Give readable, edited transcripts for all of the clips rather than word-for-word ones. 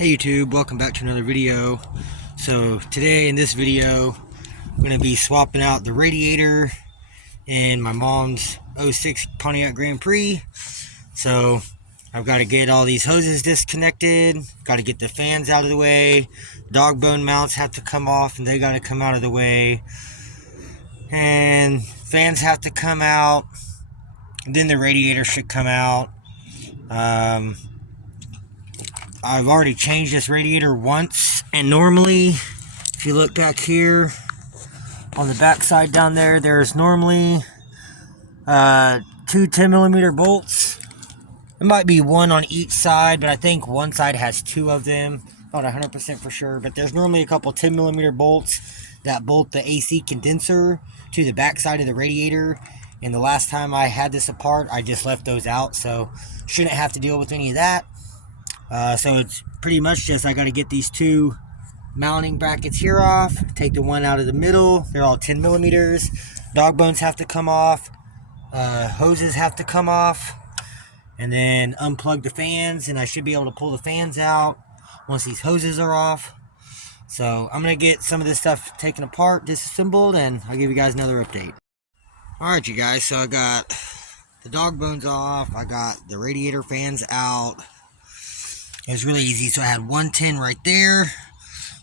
Hey YouTube, welcome back to another video. So today in this video I'm going to be swapping out the radiator in my mom's '06 Pontiac Grand Prix. So I've got to get all these hoses disconnected, got to get the fans out of the way, dog bone mounts have to come off and they got to come out of the way, and fans have to come out, then the radiator should come out. I've already changed this radiator once, and normally, if you look back here, on the back side down there, there's normally two 10mm bolts. It might be one on each side, but I think one side has two of them. Not 100% for sure, but there's normally a couple 10mm bolts that bolt the AC condenser to the back side of the radiator. And the last time I had this apart, I just left those out, so shouldn't have to deal with any of that. So it's pretty much just I got to get these two mounting brackets here off, take the one out of the middle, they're all 10mm, dog bones have to come off, hoses have to come off, and then unplug the fans, and I should be able to pull the fans out once these hoses are off. So I'm going to get some of this stuff taken apart, disassembled, and I'll give you guys another update. Alright you guys, so I got the dog bones off, I got the radiator fans out. It was really easy. So I had 110 right there,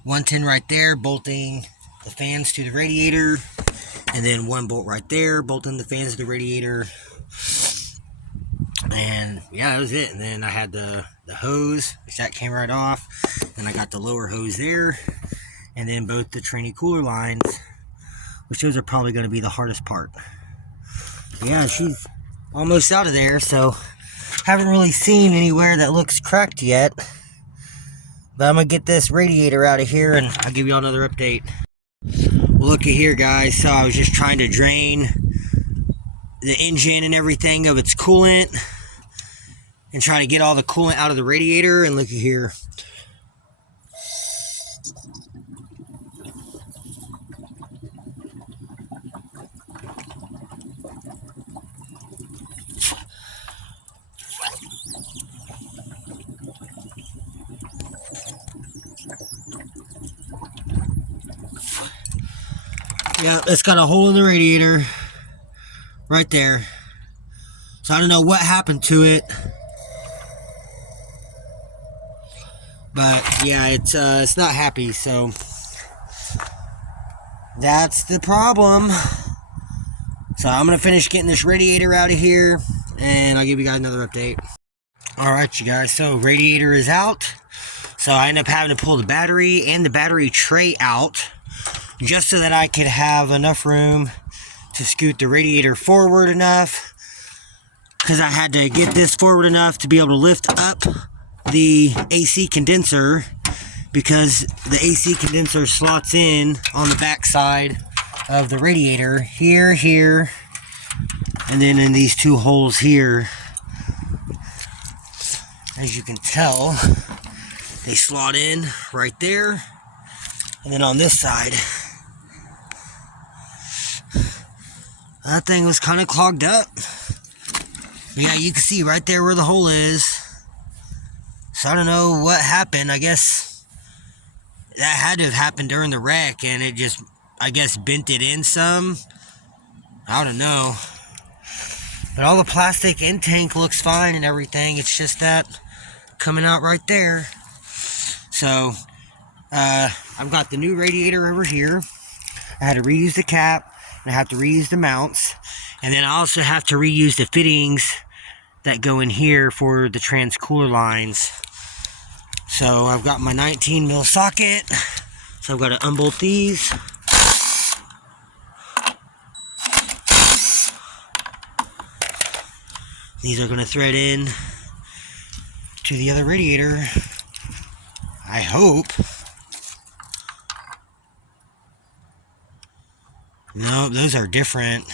110 right there, bolting the fans to the radiator, and then one bolt right there, bolting the fans to the radiator. And yeah, that was it. And then I had the hose, which that came right off. Then I got the lower hose there, and then both the tranny cooler lines, which those are probably going to be the hardest part. Yeah, she's almost out of there, so haven't really seen anywhere that looks cracked yet, but I'm gonna get this radiator out of here and I'll give you all another update. Well, looky here guys, so I was just trying to drain the engine and everything of its coolant and try to get all the coolant out of the radiator, and looky here. Yeah, it's got a hole in the radiator right there. So I don't know what happened to it, but yeah, it's not happy. So that's the problem. So I'm gonna finish getting this radiator out of here, and I'll give you guys another update. All right, you guys. So radiator is out. So I ended up having to pull the battery and the battery tray out, just so that I could have enough room to scoot the radiator forward enough, because I had to get this forward enough to be able to lift up the AC condenser, because the AC condenser slots in on the back side of the radiator, here, and then in these two holes here. As you can tell, they slot in right there, and then on this side, that thing was kind of clogged up. But yeah, you can see right there where the hole is. So I don't know what happened. I guess that had to have happened during the wreck, and it just, I guess, bent it in some. I don't know. But all the plastic in tank looks fine and everything. It's just that coming out right there. So I've got the new radiator over here. I had to reuse the cap, and I have to reuse the mounts, and then I also have to reuse the fittings that go in here for the trans cooler lines. So I've got my 19mm socket, so I've got to unbolt these. These are going to thread in to the other radiator, I hope. No, those are different.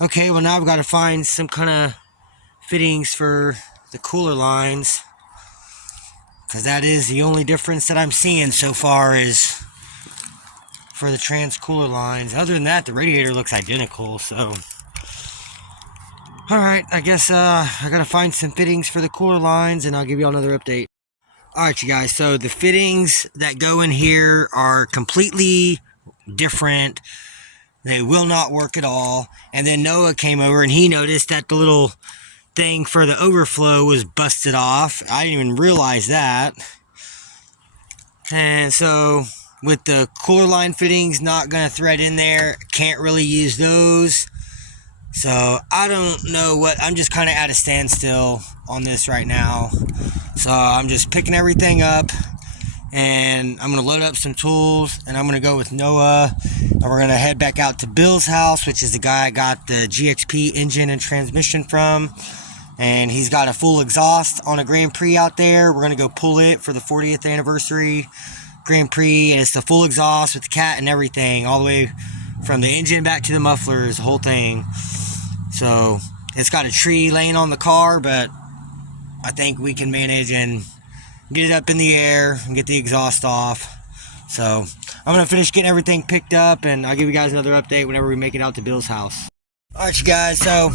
Okay, well now I've got to find some kind of fittings for the cooler lines, because that is the only difference that I'm seeing so far is for the trans cooler lines. Other than that, the radiator looks identical, so alright, I guess I gotta find some fittings for the cooler lines, and I'll give you all another update. Alright, you guys, so the fittings that go in here are completely different. They will not work at all. And then Noah came over and he noticed that the little thing for the overflow was busted off. I didn't even realize that. And so with the cooler line fittings not going to thread in there, can't really use those. So I don't know what, I'm just kind of at a standstill on this right now. So I'm just picking everything up and I'm going to load up some tools and I'm going to go with Noah and we're going to head back out to Bill's house, which is the guy I got the GXP engine and transmission from. And he's got a full exhaust on a Grand Prix out there. We're going to go pull it for the 40th anniversary Grand Prix. And it's the full exhaust with the cat and everything. All the way from the engine back to the mufflers, the whole thing. So it's got a tree laying on the car, but I think we can manage and get it up in the air and get the exhaust off. So I'm going to finish getting everything picked up and I'll give you guys another update whenever we make it out to Bill's house. Alright, you guys, so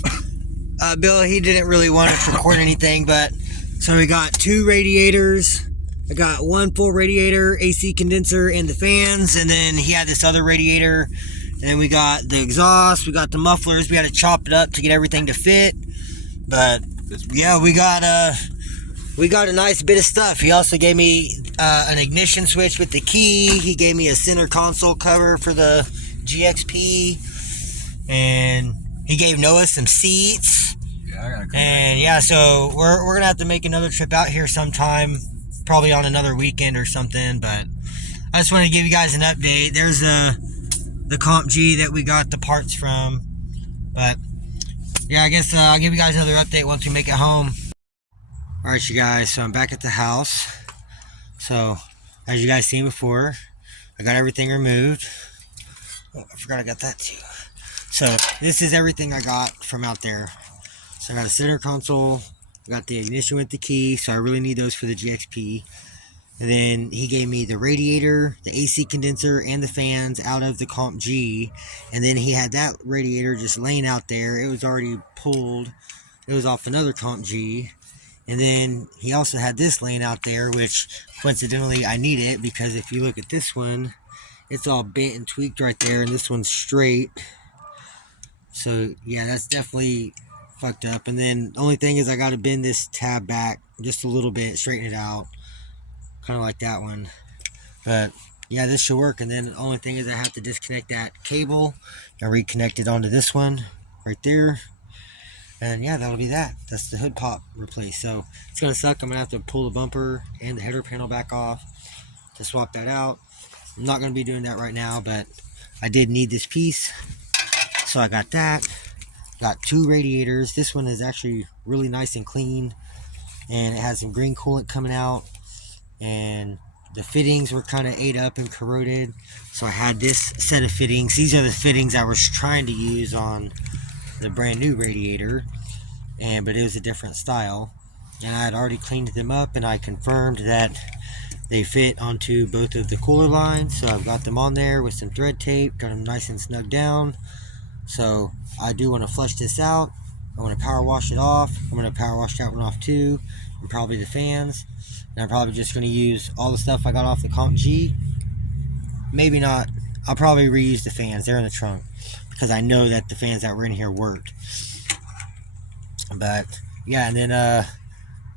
Bill, he didn't really want to record anything, but so we got 2 radiators. I got 1 full radiator, AC condenser, and the fans, and then he had this other radiator. And then we got the exhaust, we got the mufflers. We had to chop it up to get everything to fit. But yeah, we got a nice bit of stuff. He also gave me an ignition switch with the key. He gave me a center console cover for the GXP, and he gave Noah some seats. Yeah, I gotta come and yeah, so we're gonna have to make another trip out here sometime, probably on another weekend or something. But I just wanted to give you guys an update. There's the Comp G that we got the parts from. But yeah, I guess I'll give you guys another update once we make it home. Alright, you guys, so I'm back at the house. So as you guys seen before, I got everything removed. Oh, I forgot I got that too. So this is everything I got from out there. So I got a center console, I got the ignition with the key, so I really need those for the GXP. And then he gave me the radiator, the AC condenser, and the fans out of the Comp G. And then he had that radiator just laying out there. It was already pulled. It was off another Comp G. And then he also had this laying out there, which coincidentally I need it because if you look at this one, it's all bent and tweaked right there, and this one's straight. So yeah, that's definitely fucked up. And then the only thing is I got to bend this tab back just a little bit, straighten it out, kind of like that one. But yeah, this should work. And then the only thing is I have to disconnect that cable and reconnect it onto this one right there. And yeah, that'll be that. That's the hood pop replaced. So it's gonna suck. I'm gonna have to pull the bumper and the header panel back off to swap that out. I'm not gonna be doing that right now, but I did need this piece, so I got that. Got 2 radiators. This one is actually really nice and clean, and it has some green coolant coming out, and the fittings were kind of ate up and corroded, so I had this set of fittings. These are the fittings I was trying to use on the brand new radiator, but it was a different style, and I had already cleaned them up and I confirmed that they fit onto both of the cooler lines. So I've got them on there with some thread tape, got them nice and snug down. So I do want to flush this out. I want to power wash it off. I'm going to power wash that one off too, and probably the fans. And I'm probably just going to use all the stuff I got off the Comp G. Maybe not. I'll probably reuse the fans. They're in the trunk because I know that the fans that were in here worked. But yeah, and then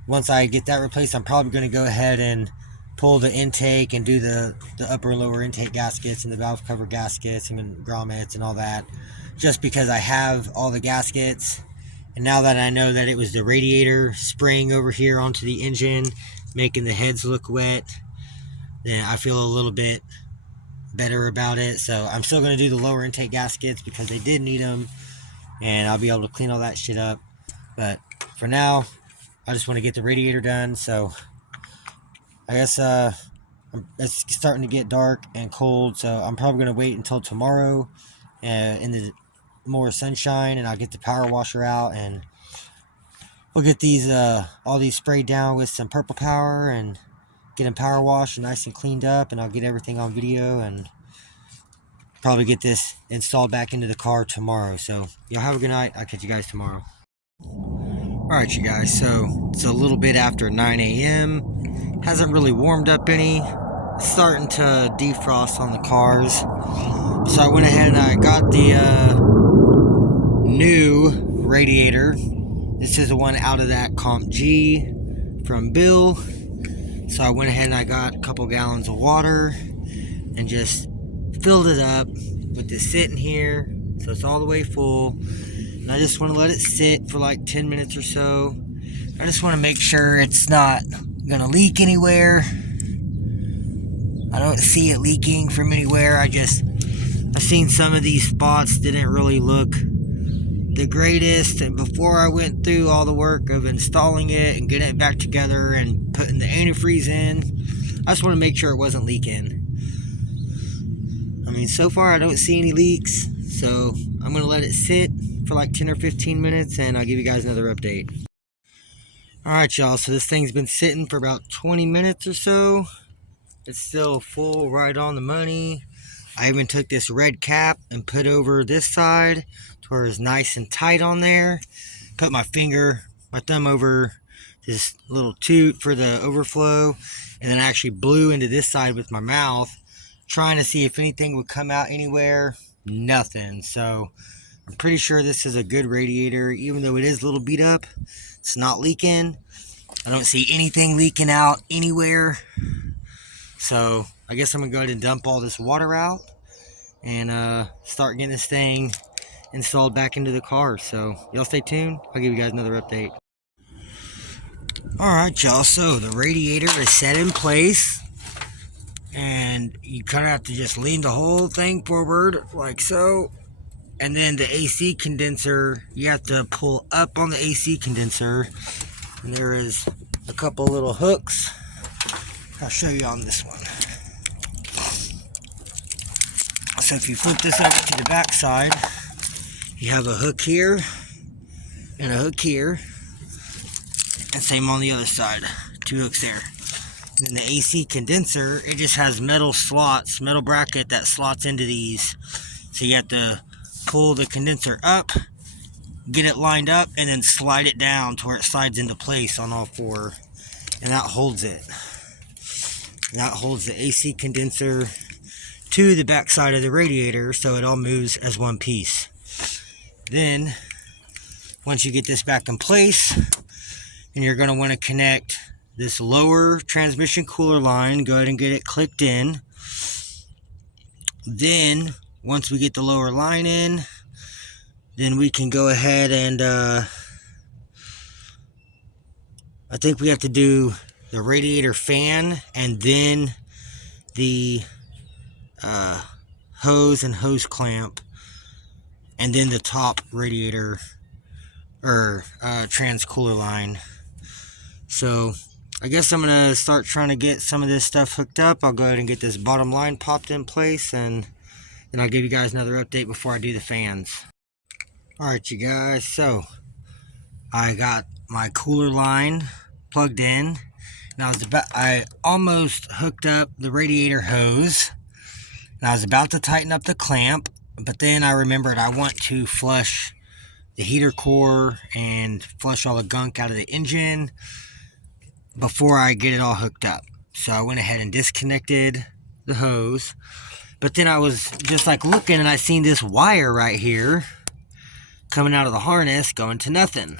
once I get that replaced, I'm probably going to go ahead and pull the intake and do the upper and lower intake gaskets and the valve cover gaskets and grommets and all that, just because I have all the gaskets. And now that I know that it was the radiator spraying over here onto the engine, making the heads look wet, then I feel a little bit better about it. So I'm still going to do the lower intake gaskets because they did need them, and I'll be able to clean all that shit up. But for now, I just want to get the radiator done. So I guess it's starting to get dark and cold, so I'm probably going to wait until tomorrow in the more sunshine, and I'll get the power washer out, and we'll get these all these sprayed down with some purple power and get them power washed and nice and cleaned up, and I'll get everything on video and probably get this installed back into the car tomorrow. So y'all have a good night. I'll catch you guys tomorrow. Alright, you guys, so it's a little bit after 9 a.m. hasn't really warmed up any. It's starting to defrost on the cars. So I went ahead and I got the new radiator. This is the one out of that Comp G from Bill. So I went ahead and I got a couple gallons of water and just filled it up with this sitting here. So it's all the way full. And I just want to let it sit for like 10 minutes or so. I just want to make sure it's not going to leak anywhere. I don't see it leaking from anywhere. I've seen some of these spots didn't really look the greatest, and before I went through all the work of installing it and getting it back together and putting the antifreeze in, I just want to make sure it wasn't leaking. I mean, so far I don't see any leaks, so I'm going to let it sit for like 10 or 15 minutes and I'll give you guys another update. Alright y'all, so this thing's been sitting for about 20 minutes or so. It's still full, right on the money. I even took this red cap and put over this side to where it's nice and tight on there. Put my thumb over this little toot for the overflow, and then I actually blew into this side with my mouth, trying to see if anything would come out anywhere. Nothing. So I'm pretty sure this is a good radiator, even though it is a little beat up. It's not leaking. I don't see anything leaking out anywhere. So I guess I'm gonna go ahead and dump all this water out and start getting this thing installed back into the car. So y'all stay tuned. I'll give you guys another update. Alright y'all, so the radiator is set in place, and you kind of have to just lean the whole thing forward like so, and then the AC condenser, you have to pull up on the AC condenser, and there is a couple little hooks. I'll show you on this one. So if you flip this over to the back side, you have a hook here and a hook here, and same on the other side, 2 hooks there. And then the AC condenser, it just has metal slots, metal bracket that slots into these. So you have to pull the condenser up, get it lined up, and then slide it down to where it slides into place on all 4, and that holds it. And that holds the AC condenser to the back side of the radiator, so it all moves as one piece. Then once you get this back in place, then you're going to want to connect this lower transmission cooler line. Go ahead and get it clicked in. Then once we get the lower line in, then we can go ahead and I think we have to do the radiator fan, and then the hose and hose clamp, and then the top radiator or trans cooler line. So I guess I'm gonna start trying to get some of this stuff hooked up. I'll go ahead and get this bottom line popped in place, and then I'll give you guys another update before I do the fans. Alright you guys, so I got my cooler line plugged in. Now I almost hooked up the radiator hose, and I was about to tighten up the clamp, but then I remembered I want to flush the heater core and flush all the gunk out of the engine before I get it all hooked up. So I went ahead and disconnected the hose, but then I was just like looking, and I seen this wire right here coming out of the harness going to nothing.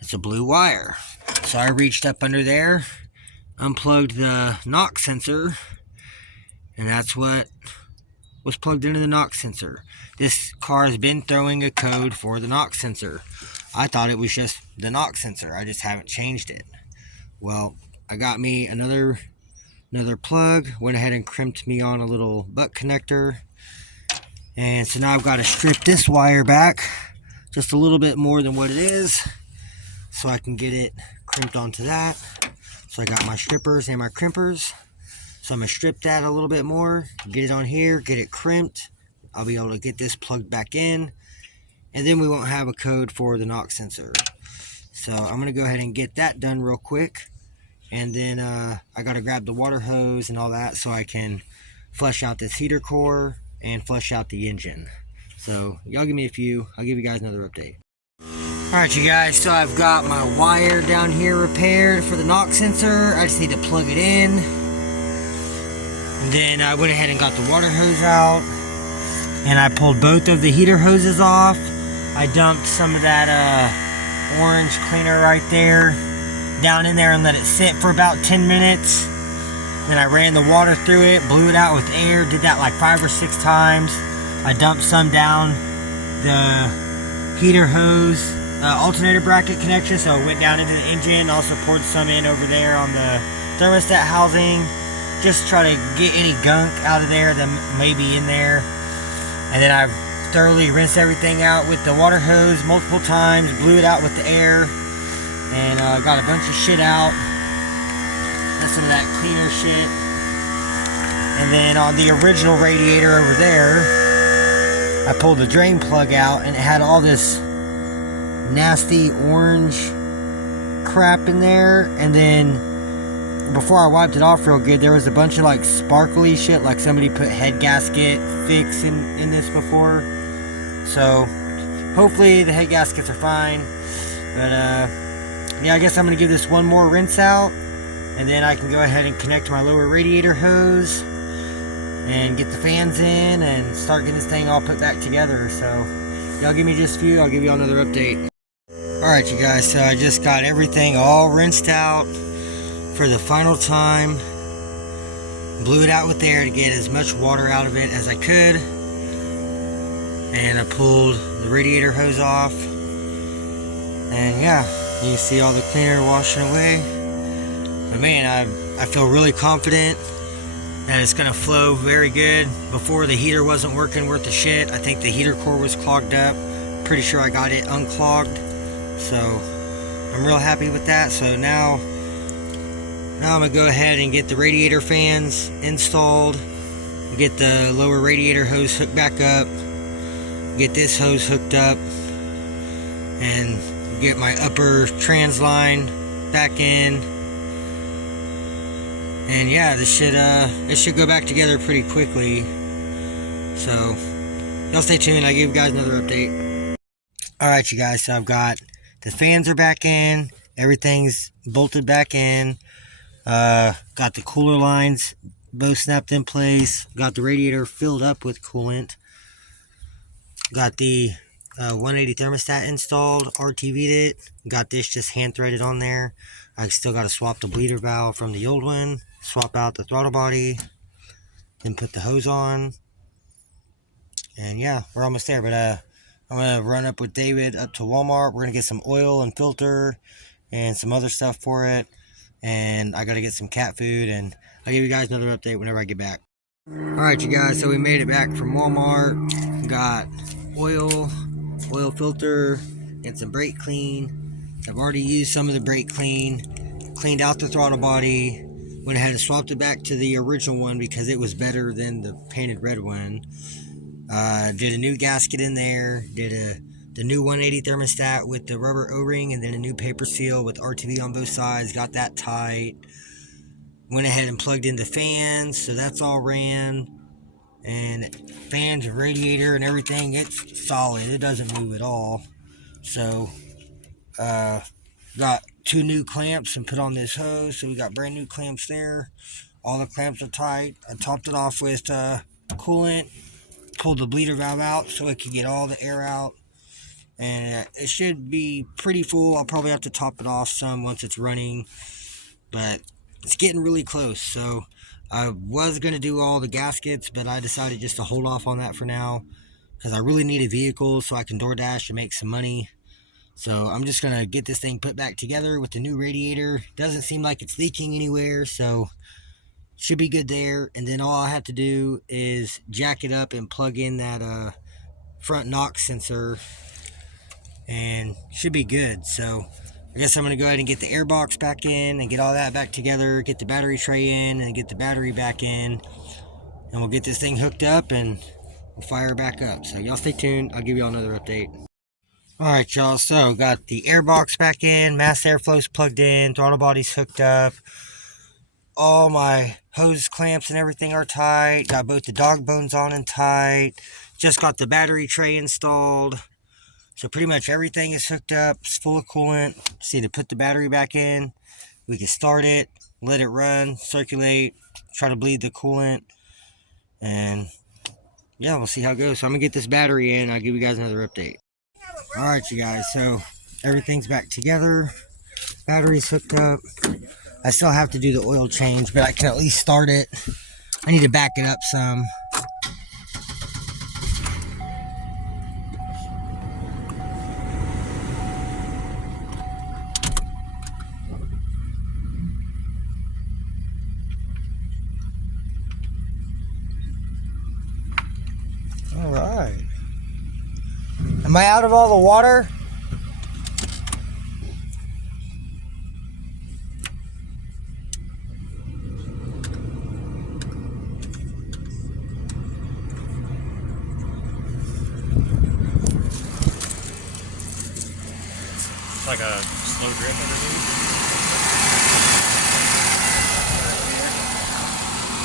It's a blue wire. So I reached up under there, unplugged the knock sensor, and that's what was plugged into the knock sensor. This car has been throwing a code for the knock sensor. I thought it was just the knock sensor. I just haven't changed it. Well, I got me another plug, went ahead and crimped me on a little butt connector, and so now I've got to strip this wire back just a little bit more than what it is, so I can get it crimped onto that. So I got my strippers and my crimpers. So I'm going to strip that a little bit more, get it on here, get it crimped. I'll be able to get this plugged back in, and then we won't have a code for the knock sensor. So I'm going to go ahead and get that done real quick. And then I got to grab the water hose and all that so I can flush out this heater core and flush out the engine. So y'all give me a few. I'll give you guys another update. Alright you guys, so I've got my wire down here repaired for the knock sensor. I just need to plug it in. And then I went ahead and got the water hose out. And I pulled both of the heater hoses off. I dumped some of that orange cleaner right there down in there and let it sit for about 10 minutes. Then I ran the water through it, blew it out with air, did that like 5 or 6 times. I dumped some down the heater hose alternator bracket connection, so it went down into the engine. Also poured some in over there on the thermostat housing. Just try to get any gunk out of there that may be in there. And then I thoroughly rinsed everything out with the water hose multiple times, blew it out with the air, and got a bunch of shit out. That's some of that cleaner shit. And then on the original radiator over there, I pulled the drain plug out and it had all this nasty orange crap in there. And then before I wiped it off real good, there was a bunch of like sparkly shit, like somebody put head gasket fix in this before. So hopefully the head gaskets are fine. But yeah, I guess I'm gonna give this one more rinse out, and then I can go ahead and connect my lower radiator hose and get the fans in and start getting this thing all put back together. So y'all give me just a few, I'll give you all another update. Alright you guys, so I just got everything all rinsed out for the final time. Blew it out with air to get as much water out of it as I could. And I pulled the radiator hose off. And yeah, you can see all the cleaner washing away. But man, I feel really confident that it's gonna flow very good. Before, the heater wasn't working worth a shit. I think the heater core was clogged up. Pretty sure I got it unclogged. So I'm real happy with that. So now I'm gonna go ahead and get the radiator fans installed, get the lower radiator hose hooked back up, get this hose hooked up, and get my upper trans line back in. And yeah, this should go back together pretty quickly. So y'all stay tuned, I'll give you guys another update. Alright you guys, so I've got the fans are back in, everything's bolted back in. Got the cooler lines both snapped in place. Got the radiator filled up with coolant. Got the 180 thermostat installed, RTV'd it. Got this just hand threaded on there. I still got to swap the bleeder valve from the old one, swap out the throttle body, then put the hose on. And yeah, we're almost there. But I'm gonna run up with David up to Walmart. We're gonna get some oil and filter and some other stuff for it. And I gotta get some cat food, and I'll give you guys another update whenever I get back. Alright you guys, so we made it back from Walmart. Got oil filter, and some brake clean. I've already used some of the brake clean, cleaned out the throttle body, went ahead and swapped it back to the original one because it was better than the painted red one. Did a new gasket in there, did the new 180 thermostat with the rubber O-ring, and then a new paper seal with RTV on both sides. Got that tight. Went ahead and plugged in the fans, so that's all ran. And fans and radiator and everything, it's solid. It doesn't move at all. So got 2 new clamps and put on this hose, so we got brand new clamps there. All the clamps are tight. I topped it off with coolant, pulled the bleeder valve out so it could get all the air out. And it should be pretty full. I'll probably have to top it off some once it's running, but it's getting really close. So I was going to do all the gaskets, but I decided just to hold off on that for now because I really need a vehicle so I can DoorDash and make some money. So I'm just going to get this thing put back together with the new radiator. Doesn't seem like it's leaking anywhere, so should be good there. And then all I have to do is jack it up and plug in that front knock sensor, and should be good. So I guess I'm going to go ahead and get the air box back in and get all that back together, get the battery tray in and get the battery back in, and we'll get this thing hooked up and we'll fire back up. So y'all stay tuned, I'll give you all another update. Alright y'all, so got the air box back in, mass airflow's plugged in, throttle body's hooked up, all my hose clamps and everything are tight, got both the dog bones on and tight, just got the battery tray installed. So pretty much everything is hooked up. It's full of coolant. See, to put the battery back in, we can start it, let it run, circulate, try to bleed the coolant, and yeah, we'll see how it goes. So I'm gonna get this battery in. I'll give you guys another update. All right, you guys. So everything's back together. Battery's hooked up. I still have to do the oil change, but I can at least start it. I need to back it up some. All right. Am I out of all the water? Like a slow drip underneath.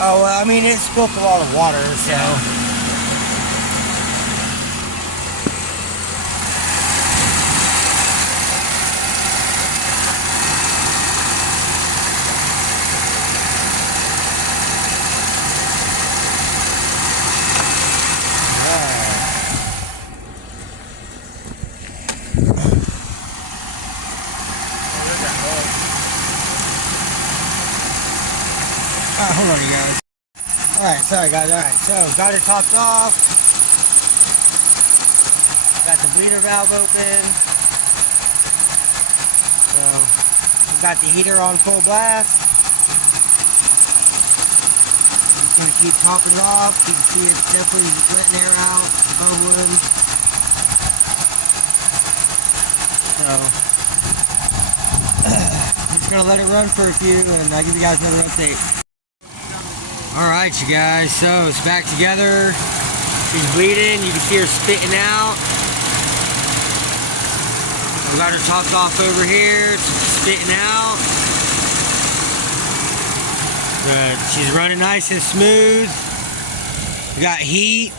Oh, well, I mean, it spilt a lot of water, so. Yeah. Alright, hold on, you guys. Alright, sorry guys. Alright, so got it topped off. Got the bleeder valve open. So, got the heater on full blast. Just gonna keep topping it off. You can see it's definitely letting air out, bubbling. So, I'm just gonna let it run for a few and I'll give you guys another update. Alright, you guys, so it's back together. She's bleeding. You can see her spitting out. We got her topped off over here. It's spitting out. Good. She's running nice and smooth. We got heat.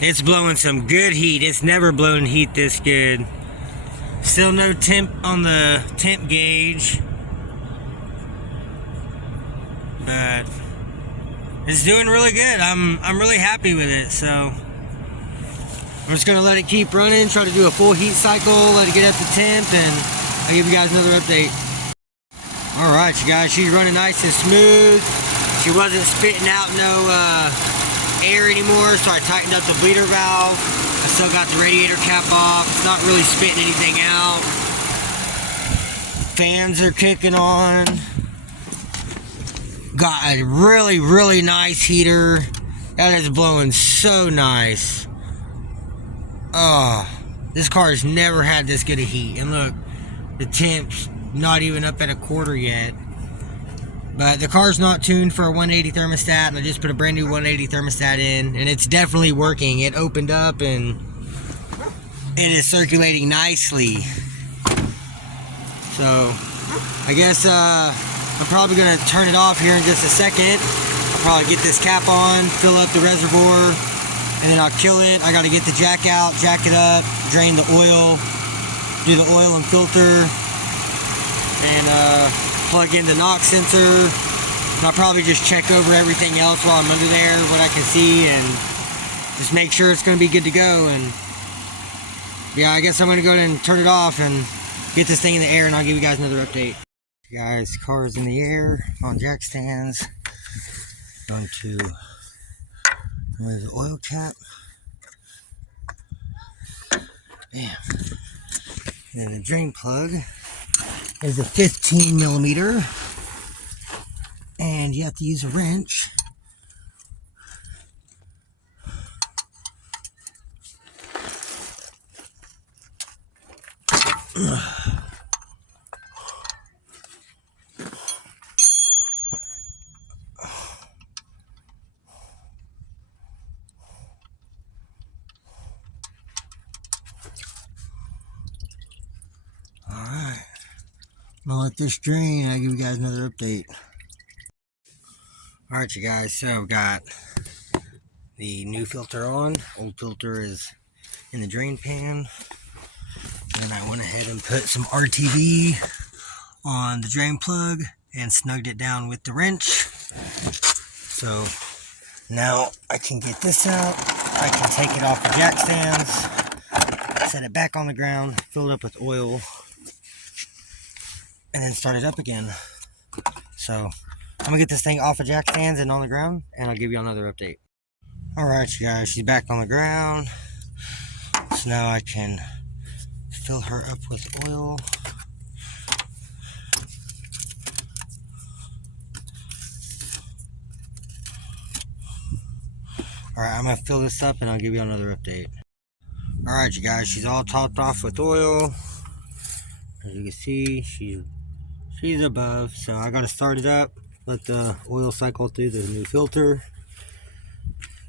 It's blowing some good heat. It's never blown heat this good. Still no temp on the temp gauge. But it's doing really good. I'm really happy with it. So I'm just gonna let it keep running, try to do a full heat cycle, let it get up to temp, and I'll give you guys another update. All right, you guys, she's running nice and smooth. She wasn't spitting out no air anymore, so I tightened up the bleeder valve. I still got the radiator cap off. It's not really spitting anything out. Fans are kicking on. Got a really nice heater. That is blowing so nice. Oh, this car has never had this good of heat. And look, the temp's not even up at a quarter yet. But the car's not tuned for a 180 thermostat, and I just put a brand new 180 thermostat in, and it's definitely working. It opened up and it is circulating nicely. So I guess I'm probably going to turn it off here in just a second. I'll probably get this cap on, fill up the reservoir, and then I'll kill it. I got to get the jack out, jack it up, drain the oil, do the oil and filter, and plug in the knock sensor. And I'll probably just check over everything else while I'm under there, what I can see, and just make sure it's going to be good to go. And yeah, I guess I'm going to go ahead and turn it off and get this thing in the air, and I'll give you guys another update. Guys, car is in the air on jack stands. Going to remove the oil cap. Bam. And then the drain plug is a 15 millimeter, and you have to use a wrench. I'm gonna let this drain and I'll give you guys another update. Alright, you guys, so I've got the new filter on. Old filter is in the drain pan. And I went ahead and put some RTV on the drain plug and snugged it down with the wrench. So now I can get this out. I can take it off the jack stands, set it back on the ground, fill it up with oil, and then start it up again. So I'm gonna get this thing off of jack stands and on the ground, and I'll give you another update. Alright, you guys, she's back on the ground. So now I can fill her up with oil. Alright, I'm gonna fill this up and I'll give you another update. Alright, you guys, she's all topped off with oil. As you can see, she's above, so I gotta start it up, let the oil cycle through the new filter,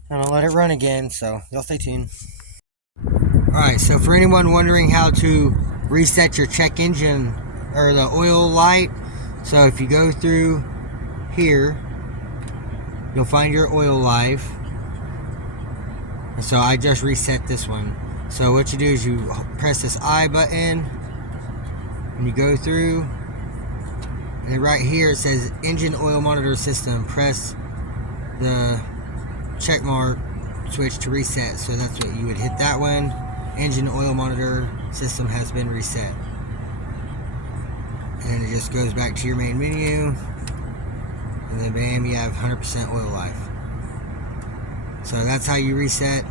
and I'll let it run again, so y'all stay tuned. Alright, so for anyone wondering how to reset your check engine or the oil light, so if you go through here, you'll find your oil life. And so I just reset this one. So what you do is you press this I button and you go through, and then right here it says engine oil monitor system. Press the check mark switch to reset. So that's what you would hit, that one. Engine oil monitor system has been reset. And it just goes back to your main menu, and then bam, you have 100% oil life. So that's how you reset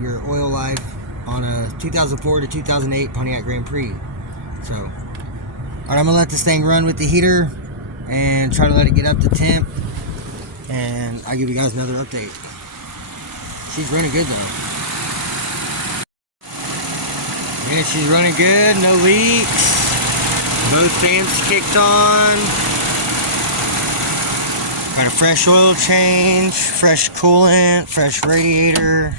your oil life on a 2004 to 2008 Pontiac Grand Prix. So, alright, I'm gonna let this thing run with the heater and try to let it get up to temp, and I'll give you guys another update. She's running good though. Yeah, she's running good, no leaks. Both fans kicked on. Got a fresh oil change, fresh coolant, fresh radiator.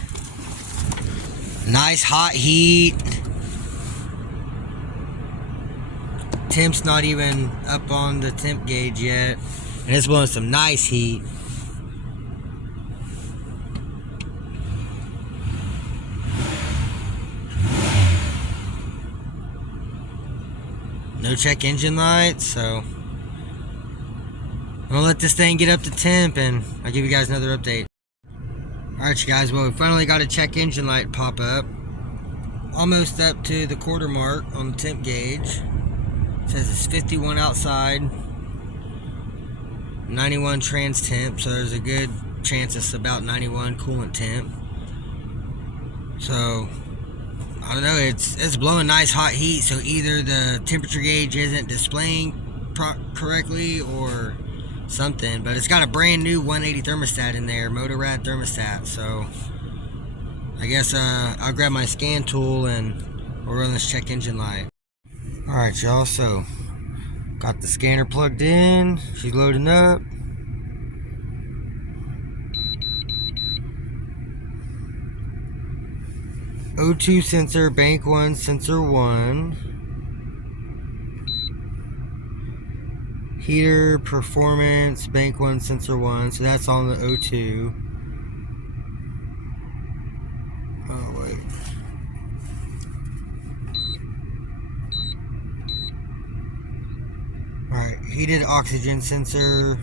Nice hot heat. Temp's not even up on the temp gauge yet, and it's blowing some nice heat. No check engine light, so I'm gonna let this thing get up to temp and I'll give you guys another update. Alright, you guys, well, we finally got a check engine light pop up. Almost up to the quarter mark on the temp gauge. It says it's 51 outside, 91 trans temp, so there's a good chance it's about 91 coolant temp. So I don't know, it's blowing nice hot heat, so either the temperature gauge isn't displaying correctly or something, but it's got a brand new 180 thermostat in there, Motorrad thermostat. So I guess I'll grab my scan tool and we'll run this check engine light. Alright, y'all, so got the scanner plugged in, she's loading up. O2 sensor, bank 1, sensor 1. Heater, performance, bank 1, sensor 1. So that's on the O2. Oh, wait. Alright, heated oxygen sensor.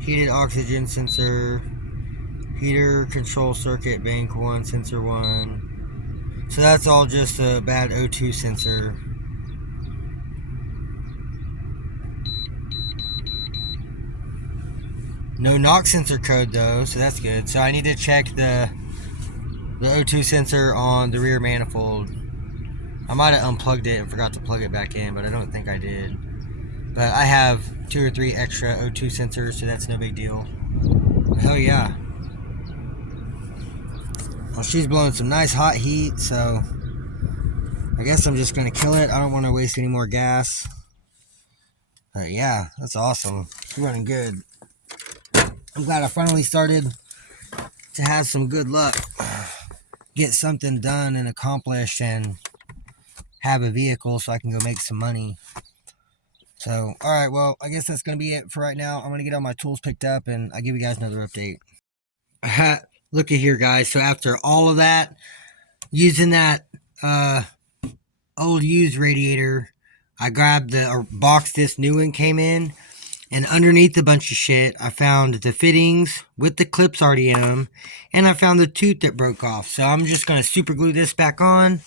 Heated oxygen sensor. Heater control circuit, bank 1, sensor 1. So that's all just a bad O2 sensor. No knock sensor code though, so that's good. So I need to check the O2 sensor on the rear manifold. I might have unplugged it and forgot to plug it back in, but I don't think I did. But I have 2 or 3 extra O2 sensors, so that's no big deal. Hell yeah. Well, she's blowing some nice hot heat, so I guess I'm just going to kill it. I don't want to waste any more gas. But yeah, that's awesome. She's running good. I'm glad I finally started to have some good luck. Get something done and accomplished and have a vehicle so I can go make some money. So, alright, well, I guess that's going to be it for right now. I'm going to get all my tools picked up and I'll give you guys another update. Look at here, guys. So after all of that, using that old used radiator, I grabbed the box this new one came in, and underneath a bunch of shit, I found the fittings with the clips already in them, and I found the tooth that broke off. So I'm just going to super glue this back on,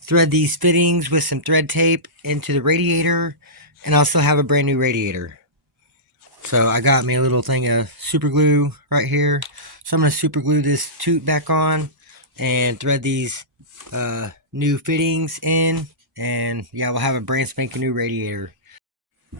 thread these fittings with some thread tape into the radiator, and I'll still have a brand new radiator. So I got me a little thing of super glue right here. So I'm going to super glue this tooth back on and thread these new fittings in. And yeah, we'll have a brand spanking new radiator.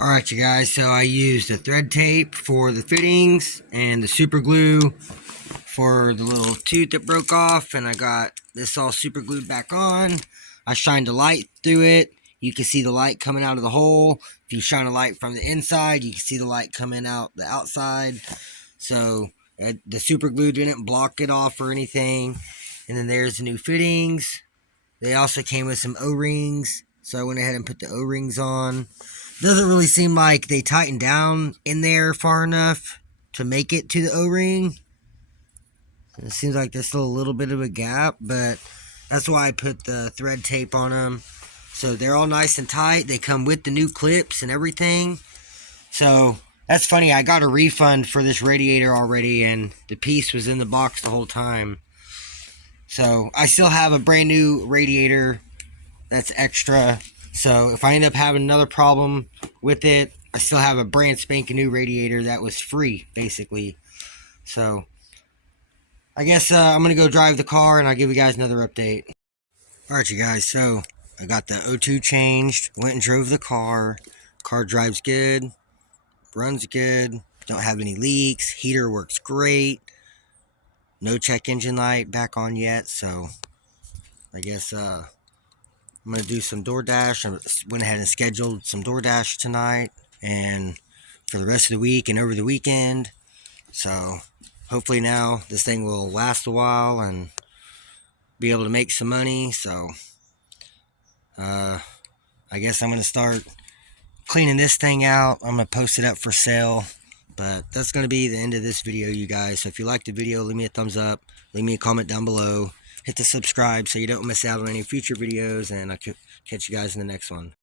Alright you guys, so I used the thread tape for the fittings and the super glue for the little tooth that broke off, and I got this all super glued back on. I shined a light through it. You can see the light coming out of the hole. If you shine a light from the inside, you can see the light coming out the outside. So the super glue didn't block it off or anything. And then there's the new fittings. They also came with some O-rings, so I went ahead and put the O-rings on. Doesn't really seem like they tightened down in there far enough to make it to the O-ring. It seems like there's still a little bit of a gap, but that's why I put the thread tape on them. So they're all nice and tight. They come with the new clips and everything. So that's funny. I got a refund for this radiator already, and the piece was in the box the whole time. So I still have a brand new radiator that's extra. So if I end up having another problem with it, I still have a brand spanking new radiator that was free, basically. So I guess I'm going to go drive the car, and I'll give you guys another update. Alright, you guys, so I got the O2 changed, went and drove the car. Car drives good, runs good, don't have any leaks, heater works great. No check engine light back on yet, so I guess I'm going to do some DoorDash. I went ahead and scheduled some DoorDash tonight and for the rest of the week and over the weekend. So hopefully now this thing will last a while and be able to make some money. So I guess I'm going to start cleaning this thing out. I'm going to post it up for sale. But that's going to be the end of this video, you guys. So if you liked the video, leave me a thumbs up. Leave me a comment down below. Hit the subscribe so you don't miss out on any future videos. And I'll catch you guys in the next one.